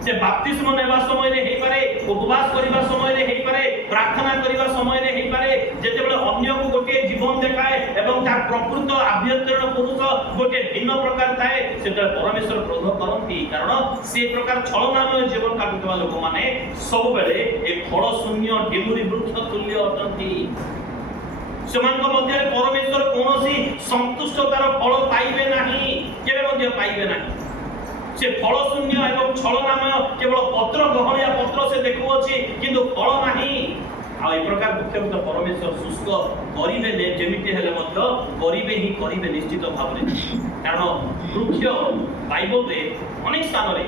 से बाप्तिस्म नेबा समय रे हेई पारे, उपवास करिबा समय रे हेई पारे, प्रार्थना करिबा समय रे हेई पारे। जेतेबेले अन्य को गोटे जीवन देखाए एवं तार प्रकृत आभ्यंतरण पुरुष गोटे भिन्न प्रकार थाए, सेटा परमेश्वर क्रोध करंती। कारण से प्रकार छलनामय जीवन काटुवा लोक माने सब बेले ए फल शून्य डिमुरी वृक्ष तुल्य अटंती। सेमानक मध्य परमेश्वर कोनोसी संतुष्टतार फल पाइबे नाही, केबे मध्य पाइबे नाही। से फल शून्य एवं छलनामय केवल पत्र गहलिया पत्र से देखुअछि किंतु फल नाही। आ ए प्रकार वृक्ष को परमेश्वर शुष्क करिवे ने जेमिति हेले मध्य करिवे निश्चित भाव रे कारण वृक्ष बाइबल रे अनेक स्थान रे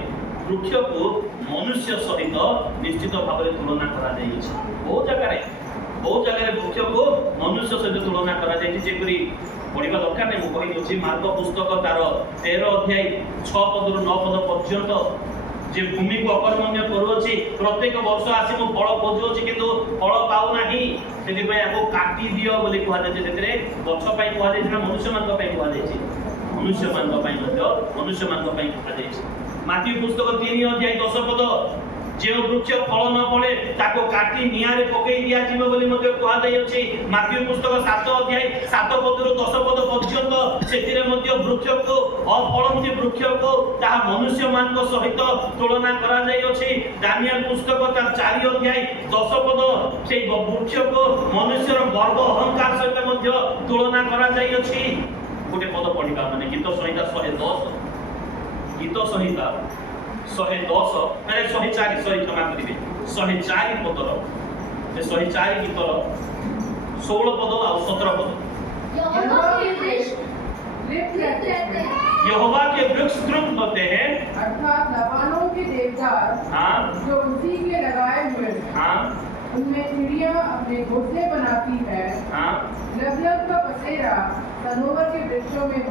वृक्ष को मनुष्य सहित निश्चित भाव रे तुलना करा जाई छै बहुत जगह रे वृक्ष को मनुष्य सहित तुलना करा जाई छै जेपरि पढ़िबा दरकार नै मु कहि दोछि मार्ग पुस्तक तार 13 अध्याय 6 पद रु 9 पद पर्यंत जे भूमि को अकर्मण्य करूछि प्रत्येक वर्ष आसी मु फल खोजुछि किंतु फल पाउ नाही सेति पय आको काटी दियो बोली कहआ जाय छै जेतरे गछ पय कहआ जाय छै ना मनुष्य मान पय कहआ जाय छै मनुष्य मान पय मध्य मनुष्य मान पय कहआ जाय छै माटी पुस्तक 3 अध्याय 10 पद जे वृक्ष फल न पड़े ताको काटी नियारे पकई दिया जीव बोली मते कहआ जाय अछि माटी पुस्तक 7 अध्याय 7 पद रु 10 पद पर्यंत सेतिरे मध्य वृक्ष को अफलंती वृक्ष को ताहा मनुष्य मान को सहित तुलना करा जाय अछि दानियल पुस्तक तार 4 अध्याय 10 पद से वृक्ष को मनुष्यर गर्व अहंकार सहित मध्य तुलना करा जाय अछि गोटे पद पढिबा माने गीत संहिता 110 गीत संहिता 110 माने 104 सॉरी क्षमा करिवे 104 पदर से 104 गीतर 16 पद और 17 पद यहोवा के वृक्ष तृप्त होते हैं अर्थात लबानों के देवदार हाँ जो उसी के लगाए हुए हाँ उनमें चिड़िया अपने घोंसले बनाती है हाँ लबलब का पसेरा सनोवर के वृक्षों में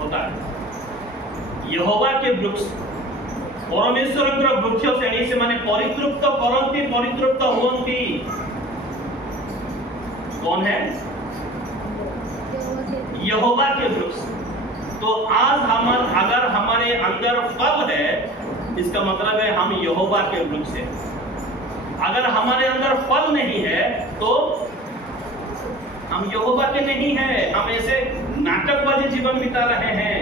होता है यहोवा के वृक्ष परमेश्वर वृक्ष श्रेणी से माने परितृप्त करंती परितृप्त होंती कौन है यहोवा के वृक्ष तो आज हम अगर हमारे अंदर फल है इसका मतलब है हम यहोवा के वृक्ष हैं अगर हमारे अंदर फल नहीं है तो हम यहोवा के नहीं हैं हम ऐसे नाटकबाजी जीवन बिता रहे हैं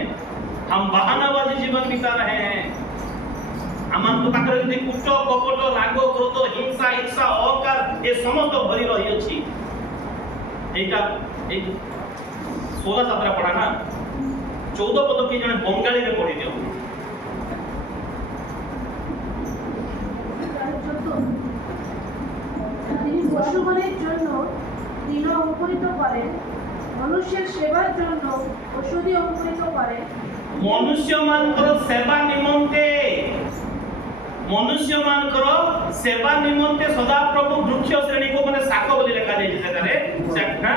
हम बहानाबाजी जीवन बिता रहे हैं हमन पाखरे जदि कुट कपट राग क्रोध हिंसा ईर्षा अहंकार ए समस्त भरी रही अछि एटा 16 17 पढ़ा ना 14 पद के जने बंगाली रे पढ़ि दियो তিনি পশুগণের জন্য তৃণ অঙ্কুরিত করেন মনুষ্যের সেবার জন্য ঔষধি অঙ্কুরিত করেন मनुष्य मानकर सेवा निमंते सदा प्रभु वृक्ष श्रेणी को माने शाक बोली लिखा जाय सेटारे सेटा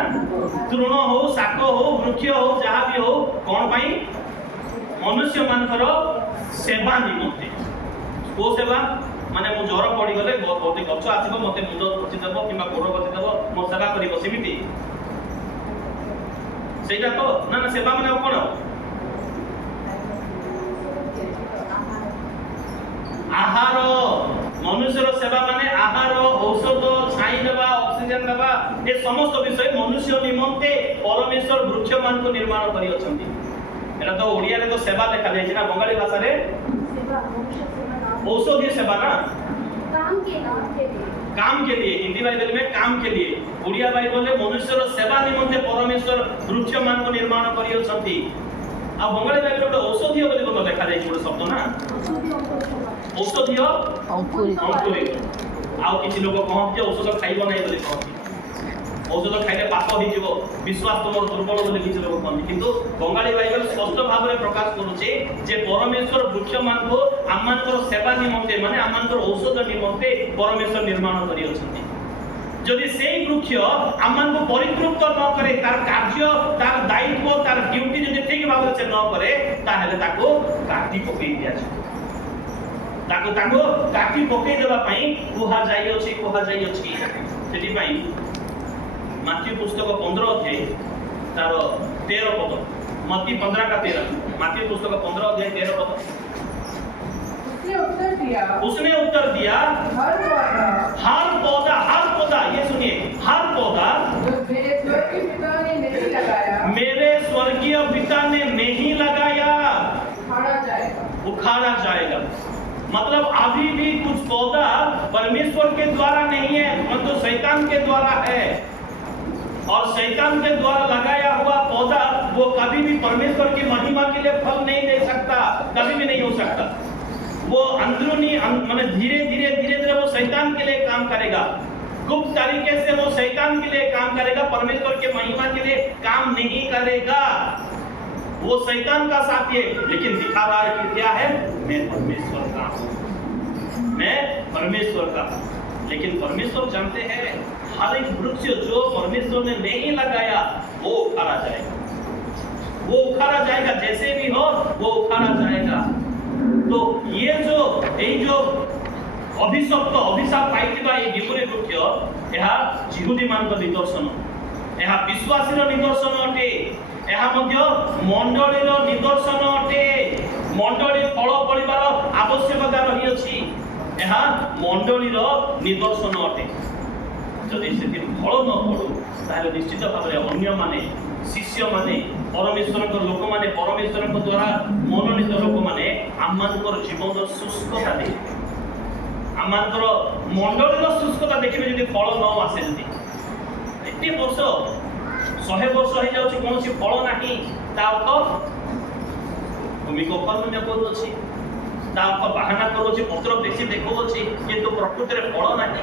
तृण हो शाक हो वृक्ष हो जहां भी हो कोन पई मनुष्य मानकर सेवा निमंते को सेवा माने मु ज्वर पड़ी गले गोटे गछ आसीबो मते मुंड पछि देबो किबा गोड़ पछि देबो मो सेवा करिवो सेमिति सेटा तो ना ना सेवा माने कोन आहार मनुष्यर सेवा माने आहार औषध छाई देवा ऑक्सीजन देवा ए समस्त विषय मनुष्य निमंते परमेश्वर वृक्ष मान को निर्माण करी अछंती एला तो ओडिया रे तो सेवा लिखा जाय छै ना बंगाली भाषा रे सेवा मनुष्य सेवा नाम औषधीय सेवा ना काम के लिए हिंदी बाइबल में काम के लिए ओडिया बाइबल में मनुष्यर सेवा निमंते परमेश्वर वृक्ष मान को निर्माण करी अछंती आ बंगाली बाइबल में औषधीय बोली को लिखा जाय छै शब्द ना औषधीय अंकुरित आउ किछि लोक कहत जे औषध खाइबो नै बोली कहत औषध खाइले पाप होई जीवो विश्वास तमर दुर्बल बोली किछि लोक कहत किंतु बंगाली बाइबल स्पष्ट भाव में प्रकाश करूचे जे परमेश्वर वृक्ष मान को आमानकर सेवा निमंते माने आमानकर औषध निमंते परमेश्वर निर्माण करि अछंती जदि सेई वृक्ष आमान को परितृप्त न करे तार कार्य तार दायित्व तार ड्यूटी जदि ठीक भाव से न करे ताहेले ताको काटी पकई दिया छै ताको काटी पकई देबा पई कुहा जाई अछि सेति पई माथी पुस्तक 15 अध्याय तार 13 पद मत्ती 15 का 13 माथी पुस्तक 15 अध्याय 13 पद उसने उत्तर दिया हर पौधा ये सुनिए हर पौधा मेरे स्वर्गीय पिता ने नहीं लगाया उखाड़ा जाएगा मतलब अभी भी कुछ पौधा परमेश्वर के द्वारा नहीं है मतलब शैतान के द्वारा है और शैतान के द्वारा लगाया हुआ पौधा वो कभी भी परमेश्वर की महिमा के लिए फल नहीं दे सकता कभी भी नहीं हो सकता वो अंदरूनी माने धीरे धीरे वो शैतान के लिए काम करेगा गुप्त तरीके से वो शैतान के लिए काम करेगा, परमेश्वर के महिमा के लिए काम नहीं करेगा। वो शैतान का साथी है, लेकिन दिखा रहा है कि क्या है, मैं परमेश्वर का हूं, मैं परमेश्वर का हूं। लेकिन परमेश्वर जानते हैं हर एक वृक्ष जो परमेश्वर ने नहीं लगाया वो उखाड़ा जाएगा, वो उखाड़ा जाएगा, जैसे भी हो वो उखाड़ा जाएगा। तो ये जो अभिशाप पाइथिबा ये गिमुरी वृक्ष यह जिहुदी मान निदर्शन, यह विश्वासीर निदर्शन अटे, यह मध्य मंडलीर निदर्शन अटे। मंडली फल फलिबार आवश्यकता रही अछि, यह मंडलीर निदर्शन अटे। जदि से फल न पड़ू ताहले निश्चित भाव में अन्य माने शिष्य माने परमेश्वर लोक माने परमेश्वर द्वारा मनोनीत लोक माने आमर जीवन शुष्कता देखिए, आमर मंडलीर शुष्कता देखिए। जब फल न आसे एते वर्ष 100 वर्ष हो जाउछि कोनोसी फल नाही, ता अर्थ भूमिकंप करूछि, ता अर्थ बाहाना करूछि, पत्र बेसी देखौछि, किंतु प्रकृति रे फल नाही।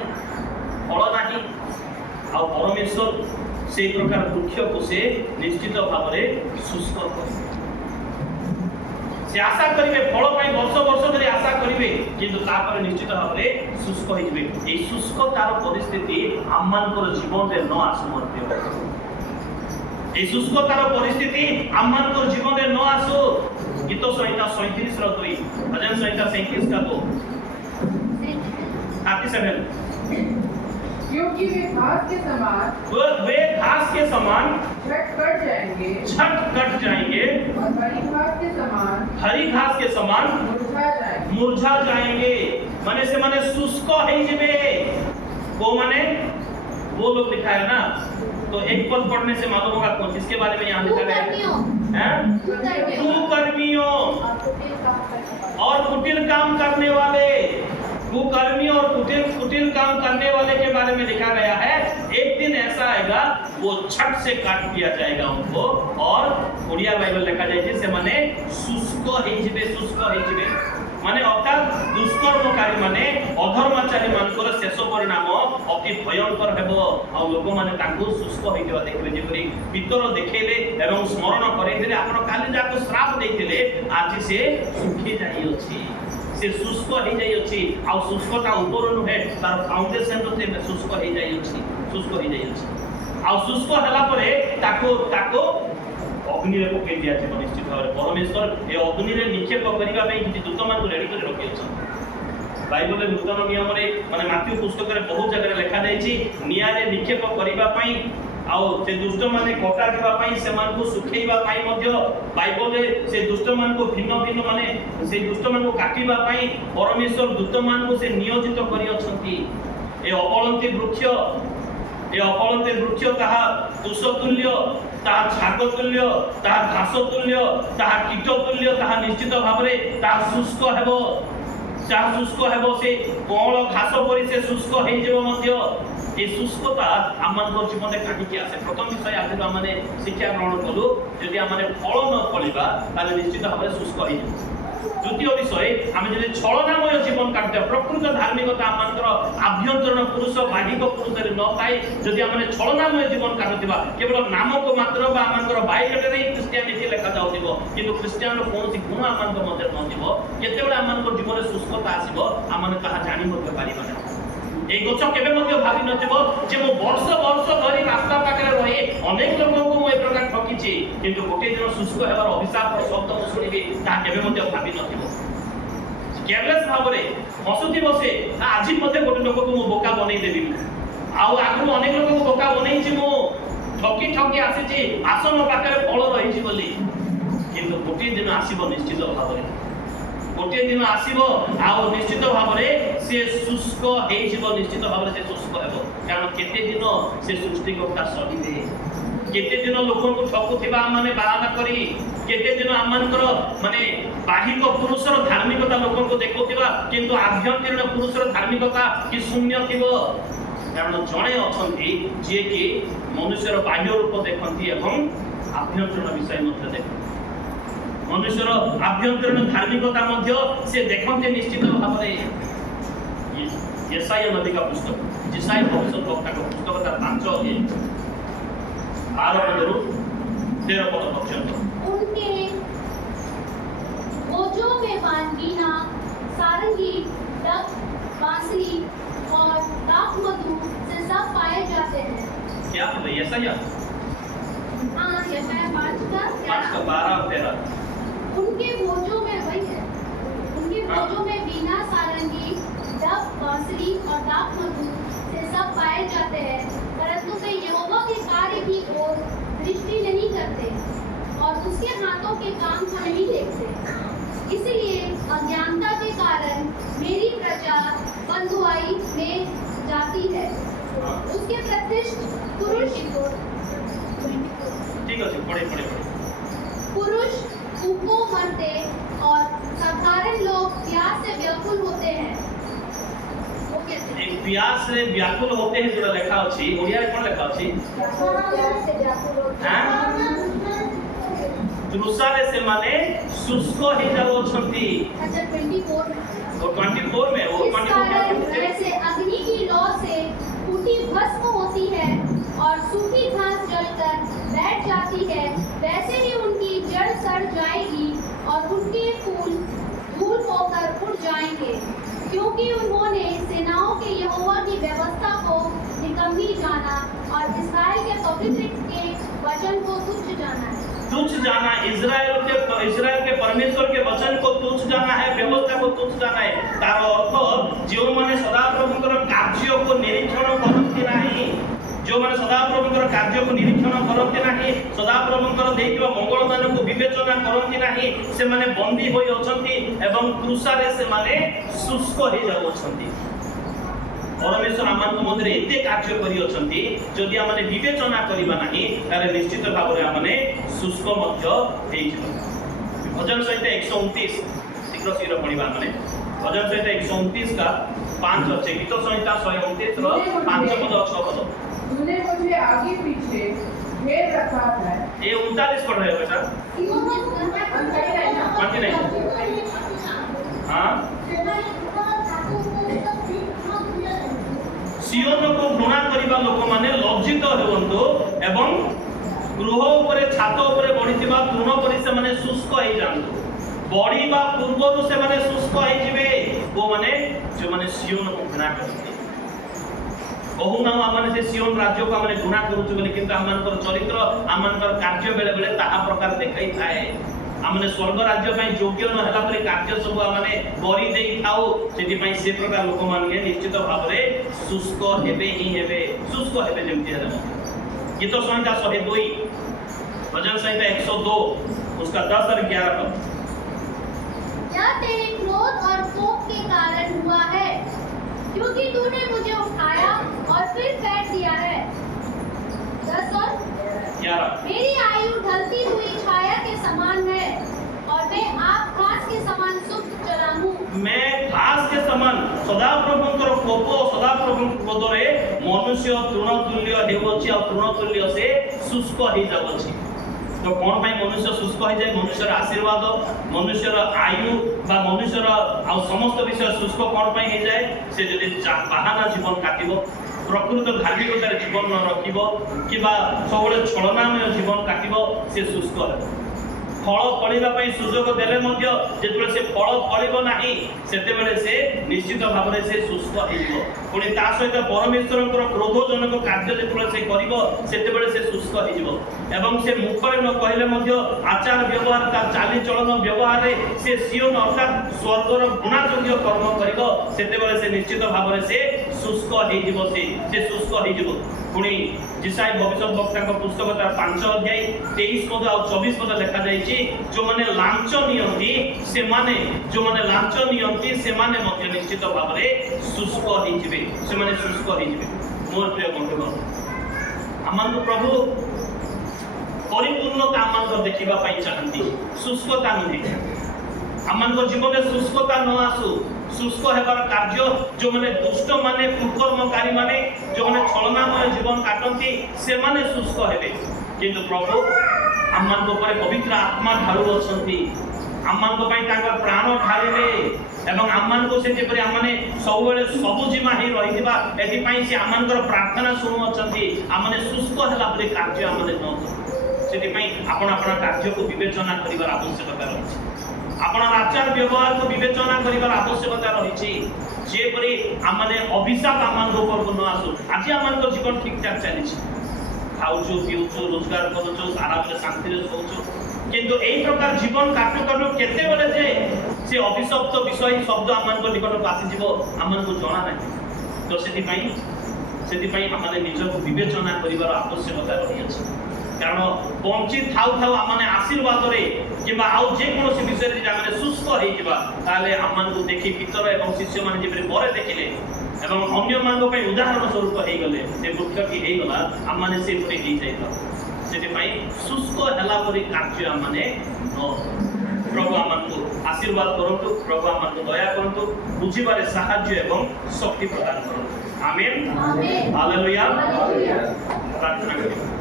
आ परमेश्वर से प्रकार वृक्ष को से निश्चित भाव में शुष्क करे, से आशा करिवे फल पाई वर्ष वर्ष धरि आशा करिवे, किंतु तापर निश्चित भाव में शुष्क होइबे। ए शुष्कतार परिस्थिति आम्मानकर जीवन रे न आसु मध्य, ए शुष्कतार परिस्थिति आम्मानकर जीवन रे न आसु। गीत संहिता 37 रो 2, भजन संहिता 37 का 2, 37। क्योंकि वे घास के समान झट कट जाएंगे और हरी घास के समान मुरझा जाएंगे। माने से माने शुष्क है जिबे वो माने वो लोग लिखा है ना, तो एक पद पढ़ने से मालूम होगा कौन किसके बारे में यहाँ लिखा गया है। कुकर्मियों और कुटिल काम करने वाले, कुकर्मी और कुटिल काम करने वाले के बारे में लिखा गया है। एक दिन ऐसा आएगा वो छट से काट दिया जाएगा उनको, और उड़िया बाइबल लिखा जाए से माने शुष्क हेजिबे माने अर्थात दुष्कर्मकारी माने अधर्माचारी मानकर शेष परिणाम अति भयंकर हेबो। आ लोक माने ताकू शुष्क हेजिबा देखले, जेपरि पितर देखैले एवं स्मरण करैले आपण काली जाको श्राप दैथिले आज से सुखी जाई अछि, से शुष्क हो जाई अछि। आ शुष्कता ऊपर नुहे तार फाउंडेशन तो से शुष्क हो जाई अछि, आ शुष्क हला परे ताको अग्नि रे पके दिया छै। निश्चित भाव परमेश्वर ए अग्नि रे निक्षेप करिबा पई किछि दूत मान रेडी कर रखि अछि। बाइबल रे नूतन नियम रे माने माथ्यू पुस्तक रे बहुत जगह रे लिखा जाय छि निया रे निक्षेप करिबा पई आ से दुष्ट माने कटा दिबा पई से मान को सुखेइबा पई मध्य बाइबल रे से दुष्ट मान को भिन्न भिन्न माने से दुष्ट मान को काटिबा पई परमेश्वर दूत मान को से नियोजित करि अछंती। ए अपलंती वृक्ष ताहा तुल्य, ताहा छाग तुल्य, ताहा घास तुल्य, ताहा कीट तुल्य, ताहा निश्चित भाव में ताहा शुष्क हेबो, से कौल घास परि से शुष्क हो जेबो मध्य। ए शुष्कता आमन जीवन में काटिकी आसे। प्रथम विषय आज आमने शिक्षा ग्रहण कलु, यदि आमने फल न फलिबा ताले निश्चित भाव में शुष्क हो जेबो। द्वितीय विषय आम जो छलनामय जीवन काटते प्रकृत धार्मिकता आमर आभ्यंतरण पुरुष बाहिक पुरुष न पाई जदि आम छलनामय जीवन काटुवा केवल नाम को मात्र आमर बायोडेटा क्रिस्टियानिटी लिखा जाऊव कि क्रिस्टियान कौन गुण आम मध्य नथिबो आम जीवन शुष्कता आसब आम ताहा जानी पारिबा ना। ए गछ केबे मध्य भाबी नथिबो जे मो वर्ष वर्ष धरि रास्ता पाखरे रही अनेक लोक को मो ए प्रकार ठकिछि, किंतु गोटे दिन शुष्क हेबार अभिशाप शब्द मो सुनिबि ता केबे मध्य भाबी नथिबो। केवलेस भाबरे हसुथिबो से आज मध्य गोटे लोक को मो बोका बनै देबि आउ आगु अनेक लोक को बोका बनैछि मो ठकी ठकी आसीछि आसन पाखरे फल रहिछि बोली, किंतु गोटे दिन आसीबो निश्चित भाबरे गोटे दिन आसीबो आउ निश्चित भाव में से शुष्क हेजिबो, निश्चित भाव में से शुष्क हेबो। कारण केते दिन से सृष्टिकर्ता सहिबे, केते दिन लोकन को ठकुथिबा माने बाहाना करी, केते दिन आमनकर माने बाहिक पुरुषर धार्मिकता लोकन को देखौथिबा किंतु आभ्यंतरीण पुरुषर धार्मिकता कि शून्य थिबो। कारण जणे अछंती जे कि मनुष्यर बाह्य रूप देखंती एवं आभ्यंतरीण विषय मध्य देखंती। मनुष्यर आभ्यंतरीण धार्मिकता मध्य से देखते निश्चित भाव में यशाया नबी का पुस्तक, जिसाई भविष्यद्वक्ता का पुस्तक तार 5 अध्याय 12 पदରୁ 13 पद पर्यंत। उनके भोजों में वीणा, सारंगी, डग, बांसुरी और दाख मधु से सब पाए जाते हैं। क्या बोले यशाया हाँ, यशाया 5 का 12 और 13। उनके भोजों में वही है, उनके भोजों में वीणा, सारंगी, डग, बांसुरी और दाख मधु से सब पाए जाते हैं, परंतु वे यहोवा के कार्य की ओर दृष्टि नहीं करते और उसके हाथों के काम को नहीं देखते। इसलिए अज्ञानता के कारण मेरी प्रजा बंधुआई में जाती है। उसके प्रतिष्ठित पुरुष ठीक है, पढ़े पुरुष भूखों मरते और साधारण लोग प्यास से व्याकुल होते हैं। वो कहते हैं एक प्यास रे व्याकुल होते हैं जोड़ा लिखा अछि ओडिया रे कोन लिखा अछि हां तृषा रे से माने शुष्क हो जाओ छंती। अच्छा 24 वो 24 में वो इस कारण 24 जैसे अग्नि की लौ से फूटी भस्म होती है और सूखी घास जलकर बैठ जाती है, वैसे ही उनकी जड़ सड़ जाएगी और उनके फूल धूल होकर उड़ जाएंगे, क्योंकि उन्होंने सेनाओं के यहोवा की व्यवस्था को निकम्मी जाना और इस्राएल के पवित्र के वचन को तुच्छ जाना है। तुच्छ जाना, इस्राएल के परमेश्वर के वचन को तुच्छ जाना है, व्यवस्था को तुच्छ जाना है। तार अर्थ जो माने सदाप्रभुଙ୍କର କାର୍ଯ୍ୟ को निरीक्षण କରନ୍ତି ନାହିଁ, जो माने सदाप्रभुଙ୍କର କାର୍ଯ୍ୟ को निरीक्षण କରନ୍ତି ନାହିଁ, सदाप्रभुଙ୍କର ଦେଇଥିବା ମଙ୍ଗଳ ଦାନକୁ ବିବେଚନା କରନ୍ତି ନାହିଁ, ସେମାନେ ବନ୍ଦୀ ହୋଇ ଅଛନ୍ତି ଏବଂ ତୃଷାରେ ସେମାନେ ଶୁଷ୍କ ହୋଇ ଯାଉଛନ୍ତି। परमेश्वर आम मध्य एते कार्य करी अछंती, जदि आमने विवेचना करिबा नाही तारे निश्चित भाव रे आमने शुष्क मध्य हेइजिबो। भजन संहिता 129 शीघ्र शीघ्र पढ़िबा माने भजन संहिता 129 का 5 अच्छे गीत संहिता 129 रो 5 पद 6 पद। तूने मुझे आगे पीछे घेर रखा है। ये 39 पढ़ रहे हो बेटा? 29 हां सियोन को घृणा करिबा लोक माने लज्जित हेवंतो एवं गृह ऊपर छात ऊपर बढ़िथिबा तृण परि से माने शुष्क हे जांतो, बढ़िबा पूर्वरु से माने शुष्क हे जिवे वो माने जो माने सियोन को घृणा करते। बहु ना माने से सियोन राज्य को माने घृणा करूछु बोले, किंतु आमानकर चरित्र आमानकर कार्य बेले बेले ताहा प्रकार देखाई थाए। आमने स्वर्ग राज्य पई योग्य न हला परे कार्य सब आमने करि देई थाओ, सेति पई से प्रकार लोक माने निश्चित भाव रे शुष्क हेबे ही हेबे, शुष्क हेबे जेमति हेले। गीत संहिता 102 भजन संहिता 102 उसका 10 और 11 पद। यह तेरे क्रोध और कोप के कारण हुआ है, क्योंकि तूने मुझे उठाया और फिर फेंक दिया है। 10 और 11 मेरी आयु ढलती हुई छाया के समान है और मैं आप घास के समान सुख चला हूँ। मैं घास के समान सदाप्रभुଙ୍କର कोप सदाप्रभुଙ୍କ क्रोधरे मनुष्य तृण तुल्य हेउछि और तृण तुल्य से शुष्क हो जाउछि। तो कोन भाई मनुष्य शुष्क हो जाए? मनुष्यर आशीर्वाद, मनुष्यर आयु बा मनुष्यर आ समस्त विषय शुष्क कोन भाई हो जाए? से जदि बाहाना जीवन काटिबो, प्रकृत धार्मिकतार जीवन न रखिब कि सब छलनामय जीवन काटिब, से शुष्क हे। फल फलिबा पई सुजोग देले मध्य जेतबेले से फल फलिबो नाही सेतेबेले से निश्चित भाव रे से शुष्क हेइबो। पुणी ता सहित परमेश्वरଙ୍କର क्रोधजनक कार्य जेतबेले से करिबो सेतेबेले से शुष्क हेइबो। एवं से मुखरे न कहले मध्य आचार व्यवहार ता चाली चलन व्यवहार रे से सियोन अर्थात स्वर्गर गुणायोग्य कर्म करिबो, सेतेबेले से निश्चित भाव रे से शुष्क हेइबो, से शुष्क हेइबो। पुणी जिसाई भविष्यद्वक्ता का पुस्तक तार 5 अध्याय 23 पद और 24 पद लिखा जाइछि, जो माने लांच नियंती से माने जो माने लांच नियंती से माने मध्य निश्चित भाव रे शुष्क हेइजिबे, से माने शुष्क हेइजिबे। मोर प्रिय बंधुगण, आमान प्रभु परिपूर्णता आमान को देखिबा पई चाहंती, शुष्कता नुहे। आमान को जीवन में शुष्कता न आसु, शुष्क हेबार कार्य जो माने दुष्ट माने कुकर्मकारी माने जो माने छलनामय जीवन काटंती से माने शुष्क हेबे। किंतु प्रभु आमान को परे पवित्र आत्मा ढालु अछंती, ଆମମାନଙ୍କ ପାଇଁ ତାଙ୍କର ପ୍ରାଣ ଢାଳିଲେ ଏବଂ ଆମମାନଙ୍କୁ ସେ ଯେପରି ଆମମାନେ ସବୁବେଳେ ସବୁଜିମା ହେଇ ରହିଥିବା ଏଥିପାଇଁ ସେ ଆମମାନଙ୍କର ପ୍ରାର୍ଥନା ଶୁଣୁଅଛନ୍ତି। ଆମମାନେ ସୁସ୍ଥ ହେଲା ପରି କାର୍ଯ୍ୟ ଆମମାନେ ନ କରୁ। ସେଥିପାଇଁ ଆପଣ ଆପଣ କାର୍ଯ୍ୟକୁ ବିବେଚନା କରିବାର ଆବଶ୍ୟକତା ରହିଛି। ଆପଣ ଆଚାର ବ୍ୟବହାରକୁ ବିବେଚନା କରିବାର ଆବଶ୍ୟକତା ରହିଛି। ଯେପରି ଆମମାନେ ଅଭିଶାପ ଆମମାନଙ୍କ ଉପରକୁ ନ ଆସୁ। ଆଜି ଆମମାନଙ୍କ ଜୀବନ ଠିକ୍ ଠାକ୍ ଚାଲିଛି, ଖାଉଛୁ ପିଉଛୁ ରୋଜଗାର କରୁଛୁ ଆରାମରେ ଶାନ୍ତିରେ ଶୋଉଛୁ, କିନ୍ତୁ এই প্রকার জীবন কাটু কাটু কেতেবেলে যে সে অভিশপ্ত বিষয় শব্দ আমମାନଙ୍କ নিকটକୁ ଆସିଯିବ ଆମମାନଙ୍କୁ ଜଣା ନାହିଁ। ତ ସେଥିପାଇଁ ଆମମାନେ ନିଜକୁ ବିବେଚନା କରିବାର ଆବଶ୍ୟକତା ରହିଅଛି। କାରଣ ବଞ୍ଚି ଥାଉ ଥାଉ ଆମମାନେ ଆଶୀର୍ବାଦରେ କିମ୍ବା ଆଉ ଯେକୌଣସି ବିଷୟରେ ଯଦି ଆମେ ସୁସ୍ଥ ହେଇଯିବା ତାହେଲେ ଆମମାନଙ୍କୁ ଦେଖି ପିତର ଏବଂ ଶିଷ୍ୟମାନେ ଯେପରି ପରେ ଦେଖିଲେ ଏବଂ ଅନ୍ୟମାନଙ୍କ ପାଇଁ ଉଦାହରଣ ସ୍ୱରୂପ ହେଇଗଲେ, ସେ ବୃକ୍ଷଟି ହେଇଗଲା ଆମମାନେ ସେପରି ହେଇଯାଇଥାଉ। ସେଥିପାଇଁ ସୁସ୍ଥ ହେଲା ପରି କାର୍ଯ୍ୟ ଆମମାନେ ନ ପ୍ରଭୁ ଆମମାନଙ୍କୁ ଆଶୀର୍ବାଦ କରନ୍ତୁ, ପ୍ରଭୁ ଆମମାନଙ୍କୁ ଦୟା କରନ୍ତୁ, ବୁଝିବାରେ ସାହାଯ୍ୟ ଏବଂ ଶକ୍ତି ପ୍ରଦାନ କରନ୍ତୁ। ଆମେନ୍। ହାଲେଲୁୟା। ପ୍ରାର୍ଥନା କରିବା।